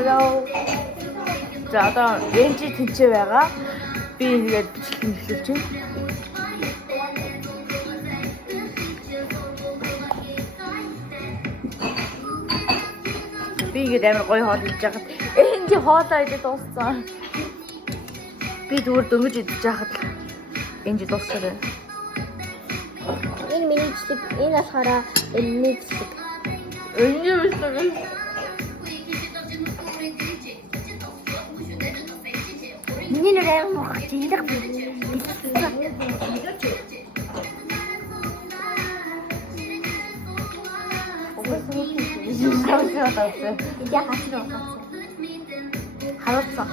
hello. За одоо энжи тэнцээ байгаа. Би ингээд бичих юм хэлж чинь. Би ингээд амар гоё хоол хийж байгаад энжи хоолоо идэж дууссан. Би зүгээр дөнгөж идэж байхад энжи дууссан байна. Энэ минийчдэг, энэ болохоор минийчдэг. Энжи биш. Миний нэр аим мох тийдэх би. Я хочу. Харацсан.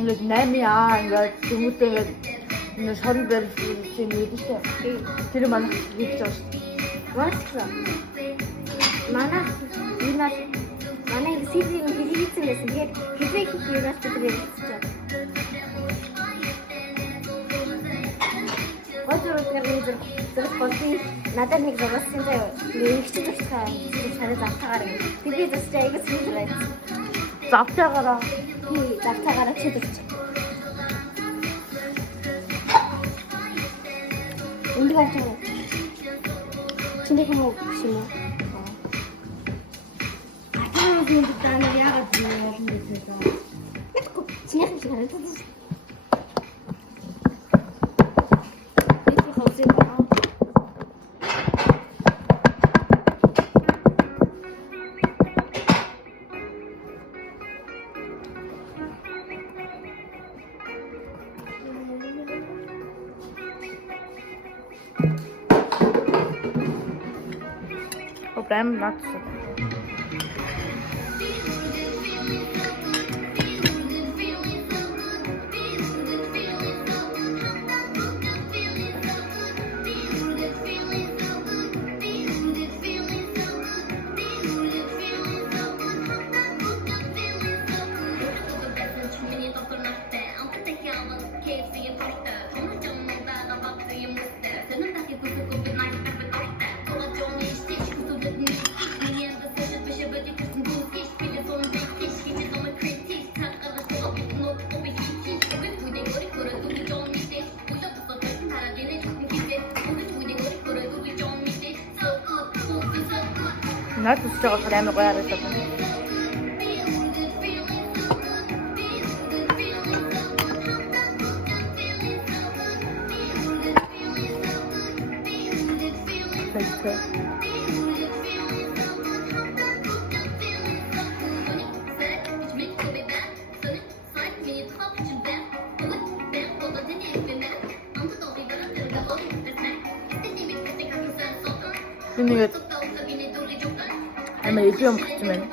Ингээд 8-аа ингээд хүмүүстээ ингээд шорон барьсан юм үү дээ. Тэр манайх хийж байгаа шүү. Васса. Манай сизиг хийсэн гэсэн. Тэгээд хэзээ хийх юунаас гэдэг юм чинь. Зэрэг болтын надад нэг зурсан заяа. Ихчиж өгсөн. Шараа завтаагаар. Тэгээд бас аяг зүйл байсан. Завтаагаараа. Завтаагаар чидэрч. Энд гаж байгаа. Чиний хүмүүс юм уу? Атаа нэг тань яагаад юм бэ? Чиний хүмүүс харагдаж байна. Прям нацо. Надад ч жоо амар гоё харагдаад байна. Нэгэд амар илүү юм гарч байна.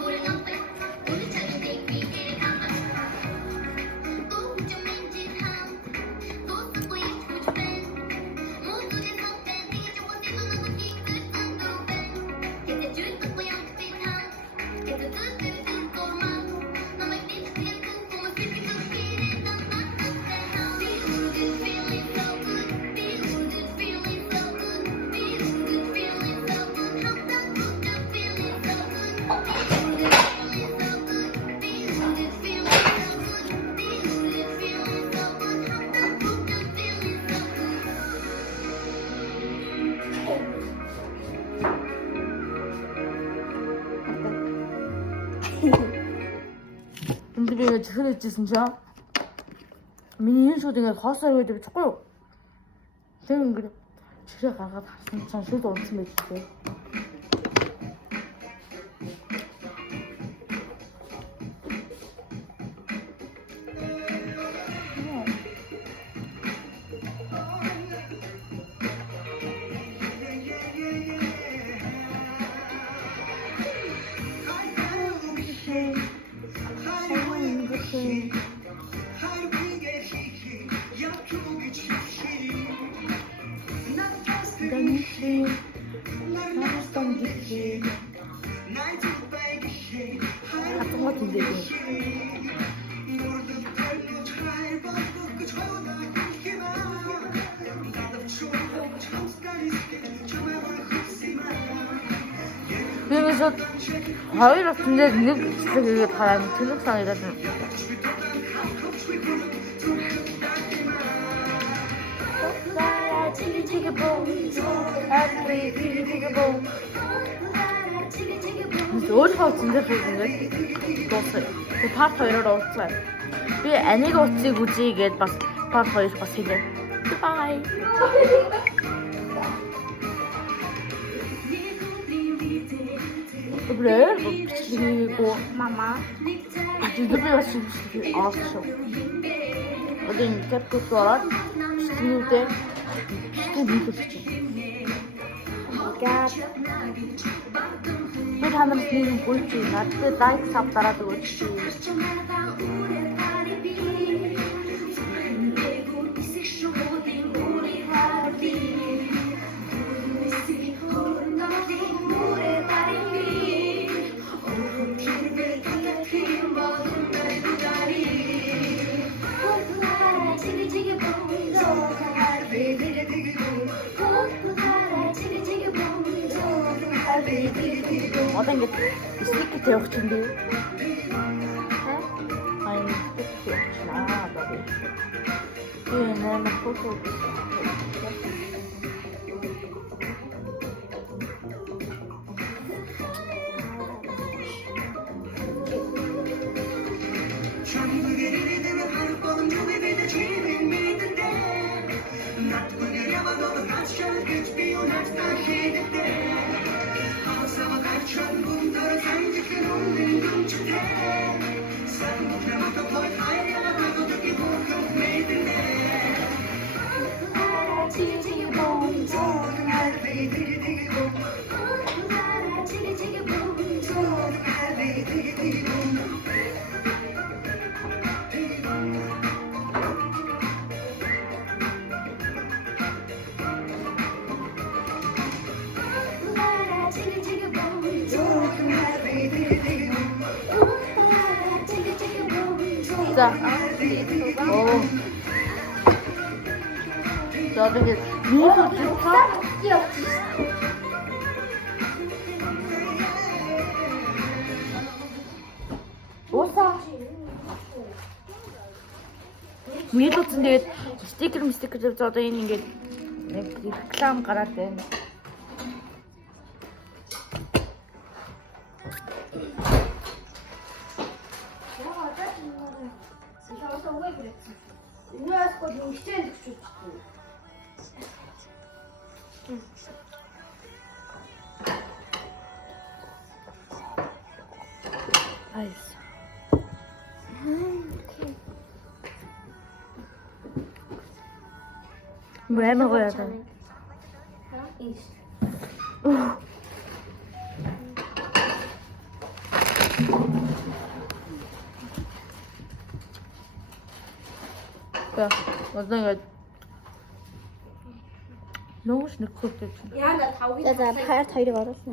ингээд чихэр ээжсэн чинь миний энэ шууд ингээд хоосоор байдаг бичихгүй юу? Тэг ингээд чихрээ гаргаад харсан чинь шууд унтсан байж тээ. 그래서 과일 같은데 이게 바람 근육상이라든 어디가 진짜 보이는데 넣었어요. 그 part 2-를 넣었어요. Bir 애니가 어찌 굳이 이게 part 2-를 봤으니 Bye. 그래? 그리고 Mama. 유튜브에 시키기 알았어. 어딘 캡도 알아? 비슷할 때 비슷한 비슷해. God. 또 하는 비는 볼지 나한테 나이트 잡다라도 그렇지. Одоо ингэж стикер тавих чинь дээ. Айн стикер тавьчихнаа одоо би. Энэ фото. 자, 자, 되게 미소 좋다. 오사. 미소 근데 스티커 좀 써져 있는 게 реклам гараад байна. 알겠어. 뭐 먹어야 돼? 야, 내가 너무 신나게 За за part 2-ыг оруулсан.